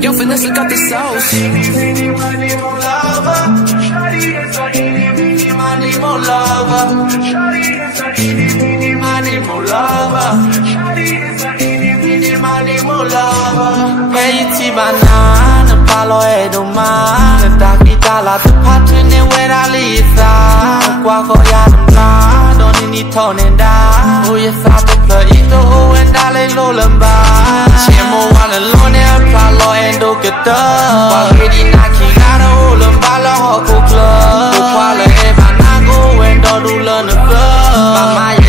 Yo, Vanessa got the sauce. Hey, banana, palo e domani. Da chitarra, tu patine wera lisa. Qua coia d'amla, non in itonenda. Oh, you thought the play to and dale lolamba. Siamo one alone, palo e do guitar. Qua vedi naki gara olamba la hoko club. Qua le e banago and do learn the club.